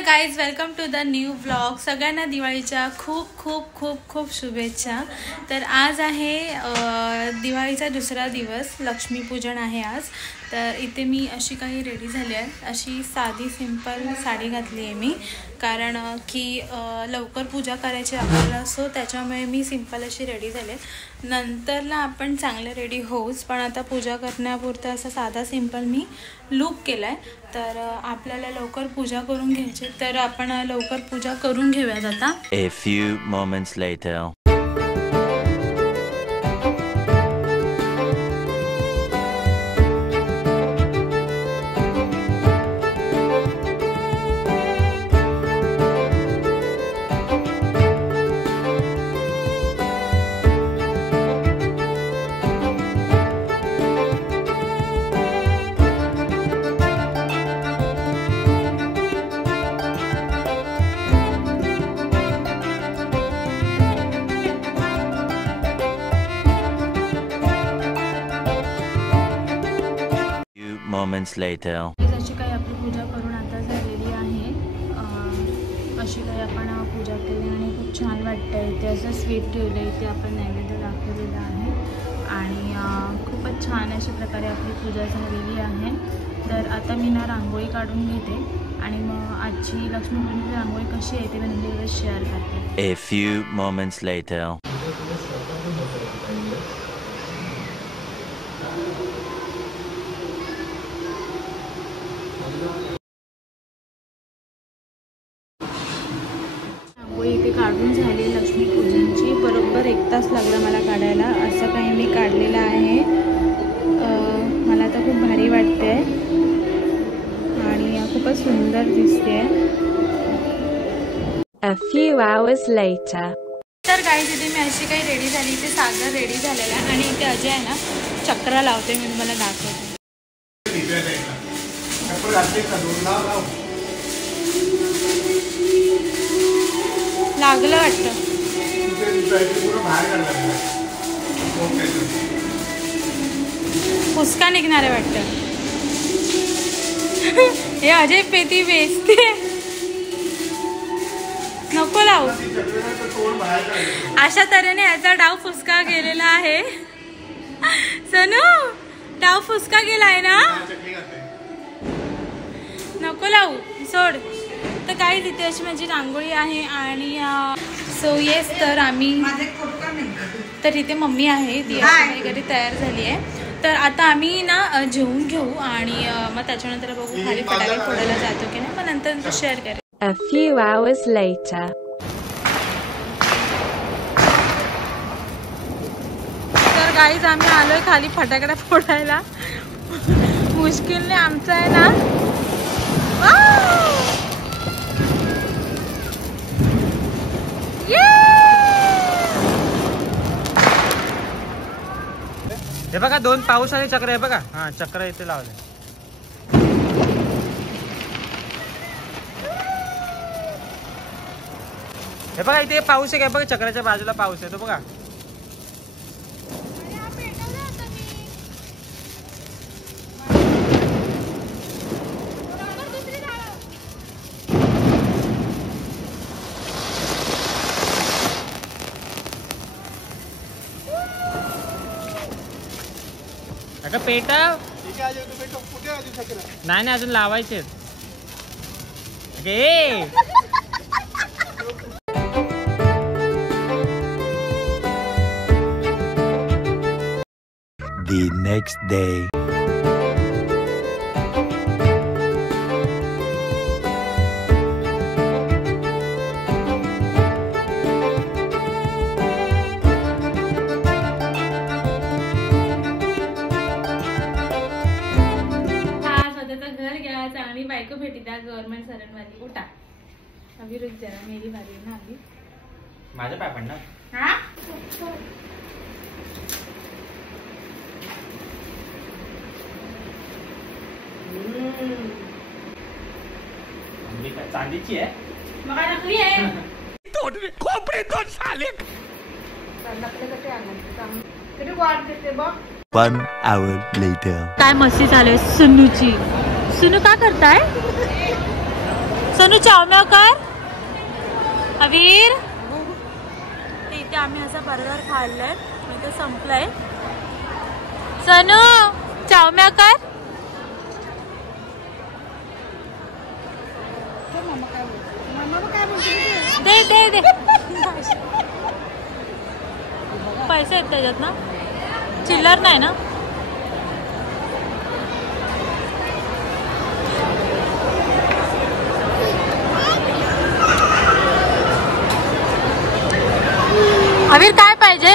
तर guys welcome to the new vlog. सगळ्यांना दिवाळीच्या खूप खूप खूप खूप शुभेच्छा. तर आज आहे दिवाळीचा दुसरा दिवस, लक्ष्मीपूजन आहे आज. तर इथे मी अशी काही रेडी झाली आहे, अशी साधी सिंपल साडी घातली आहे मी, कारण की लवकर पूजा करायची आपल्याला, सो त्याच्यामुळे मी सिंपल अशी रेडी झाले. नंतरला आपण चांगले रेडी होऊच, पण आता पूजा करण्यापुरतं असा साधा सिंपल मी लुक केला आहे. तर आपल्याला लवकर पूजा करून घ्यायची, तर आपण लवकर पूजा करून घेऊयात आता. A few moments later. Moments later. अशी काही आपली पूजा करून आता झालेली आहे. अशी काही आपण पूजा केली आणि खूप छान वाटतं. इथे असं स्वीट ठेवलं, इथे आपण नैवेद्य दाखवलेलं आहे आणि खूपच छान अशा प्रकारे आपली पूजा झालेली आहे. तर आता मी ना रांगोळी काढून घेते आणि मग आजची लक्ष्मीपूजनाची रांगोळी कशी आहे ते मी तुमच्यासोबत शेअर करते. A few moments later. रांगोळी इथे काढून झाली लक्ष्मीपूजनची. बरोबर 1 तास लागला मला काढायला. असं काही मी काढलेलं आहे. मला तर खूप भारी वाटते आणि खूपच सुंदर दिसते. A few hours later. तर गाईज इथे मी अशी काही रेडी झाली. इथे सागर रेडी झालेला आहे आणि इथे अजय आहे ना चक्र लावते. मी तुम्हाला दाखवते. लागलं वाटतं. फुसका निघणार आहे वाटतं. हे अजय पेती वेचते, नको लावू. अशा तऱ्हेने याचा डाव फुसका गेलेला आहे. सनू डाव फुसका गेलाय ना, नको लावू, सोड. तर काही तिथे अशी माझी रांगोळी आहे आणि सो येस. तर आम्ही तर इथे मम्मी आहे, ती वगैरे तयार झाली आहे. तर आता आम्ही ना जेवून घेऊ आणि मग त्याच्यानंतर बघू खाली फटाके फोडायला जातो की नाही, मग नंतर शेअर करेन. A few hours later. तर गाईज आम्ही आलोय खाली फटाकडा फोडायला. मुश्किलने आमचं आहे ना. हे बघा 2 पाऊस आणि चक्र आहे बघा. हा चक्र इथे लावले. हे बघा इथे पाऊस आहे काय बघा, चक्राच्या बाजूला पाऊस आहे तो बघा. अगं पेटव. नाही अजून लावायचे. The next day. चांगली बायको भेटी द्या गव्हर्नमेंट सर्वंट वाली. उठा अभी, रुक जरा, मेरी बारी है ना अभी. माझ्या पाय पडणार. हाँ चांदीची आहे. मग काय नकली आहे. खोपडे तो साले. नकली कसे आले किती वाट देते बघ. 1 hour later. काय मस्ती चालू आहे सुनूची. सुनू काय करताय. सनू चावम्या कर अवीर. इथे आम्ही असा बर्गर खाल्लाय, इथे संपलाय. सनू चावम्या कर. दे दे दे. पैसे आहेत त्याच्यात ना, चिल्लर नाही ना. अवीर काय पाहिजे?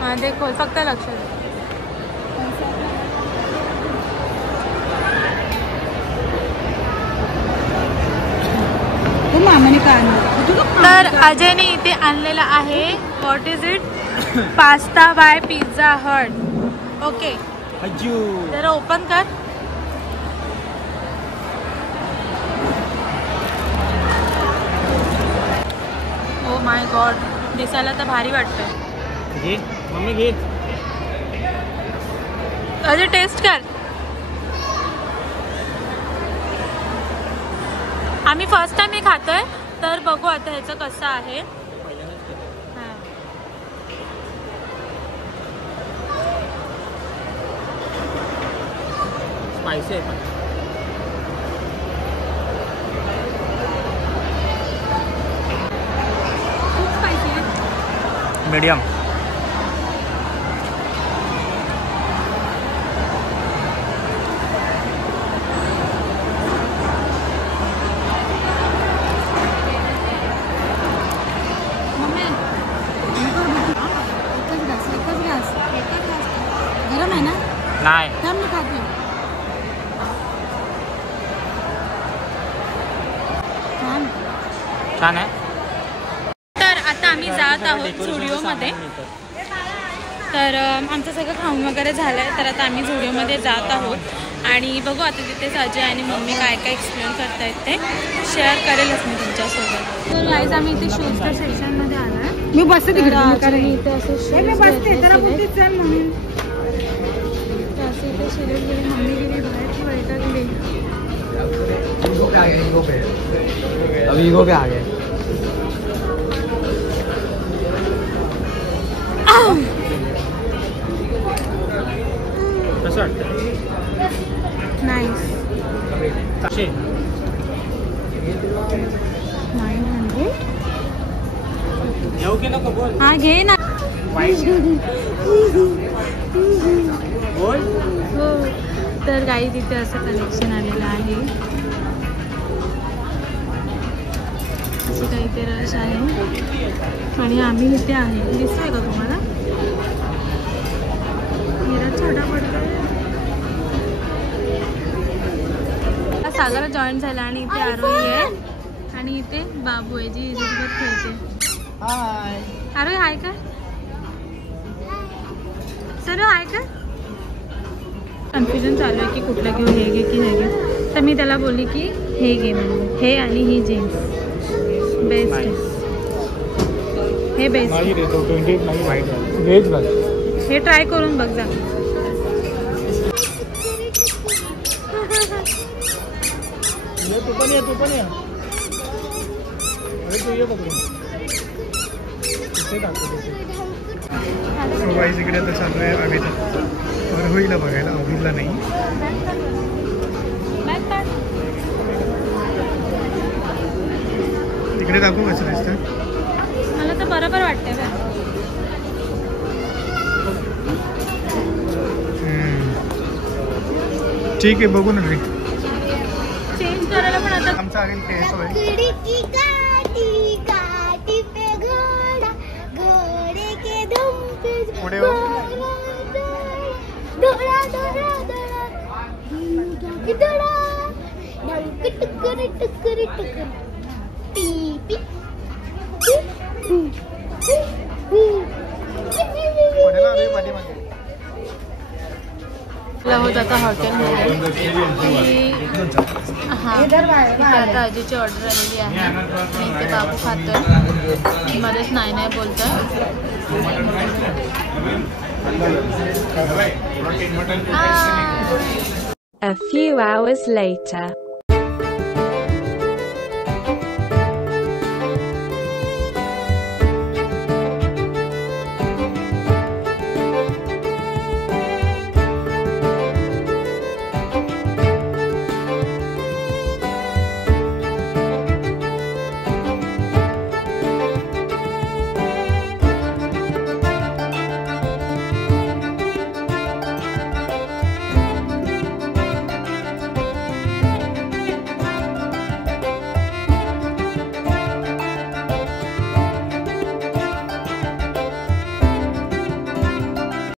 हा देखो, फक्त लक्ष दे. तर अजयने इथे आणलेला आहे, what is it, pasta by Pizza Hut. Okay, जरा ओपन कर. ओ माय गॉड, दिसायला तर भारी वाटतंय. घे मम्मी घे. अजय टेस्ट कर. आम्ही फर्स्ट टाइम हे खातोय, तर बघू आता ह्याचं कसं आहे. स्पायसी आहे पण. खूप स्पायसी आहे. मीडियम. गरम आहे ना? नाही. छान आहे. तर आता आम्ही जात आहोत झुडिओमध्ये. तर आमचं सगळं खाऊन वगैरे झालं आहे, तर आता आम्ही झुडिओमध्ये जात आहोत आणि बघू आता तिथेच अजय आणि मम्मी काय काय एक्सप्लेन करतायत ते शेअर करेलच मी तुमच्यासोबत. तर गाईज आम्ही इथे शूजच्या सेक्शनमध्ये आलो आहे. मी बसते तिकडे इथे असे शूज इथे शिरत गेली, मम्मी गेली बाहेर वैतागली. अभी ईगो पे आ गए. कसं वाटतं? नाईस. 900. येऊ की नको बोल. हा घे ना. बोल. हो. तर गाई तिथे असं कलेक्शन आलेलं आहे, असं काहीतरी रश आहे आणि आम्ही इथे आहे. दिसतोय का तुम्हाला? हिरा छोटा पडतोय. सागर जॉईन झाला आणि इथे आरोही आहे आणि इथे बाबू आहे जी इजतगत खेळते. आरोही हाय का? सर हाय का? कन्फ्युजन चालू आहे की कुठलं घेऊ, हे घे की हे घे. तर मी त्याला बोलली की हे घे म्हणून, हे आणि ही जीन्स बेस्ट आहे. हे बेस्ट. हे ट्राय करून बघ जा. तू पण ये, तू पण ये. अरे तू ये बघ. इकडे आता चालू आहे आम्ही होईला बघायला, अभिला नाही. इकडे दाखवू कसं दिसतं. मला तर बरोबर वाटतंय बा. ठीक आहे, बघू ना. मी चेंज करायला पण आता आमचा आलेल केस होय. पुढे हो. होत आता हॉटेलमध्ये. हां, आता आजीची ऑर्डर आलेली आहे. मी इथे बाबू खातोय, मध्येच नाही नाही बोलतोय. A few hours later.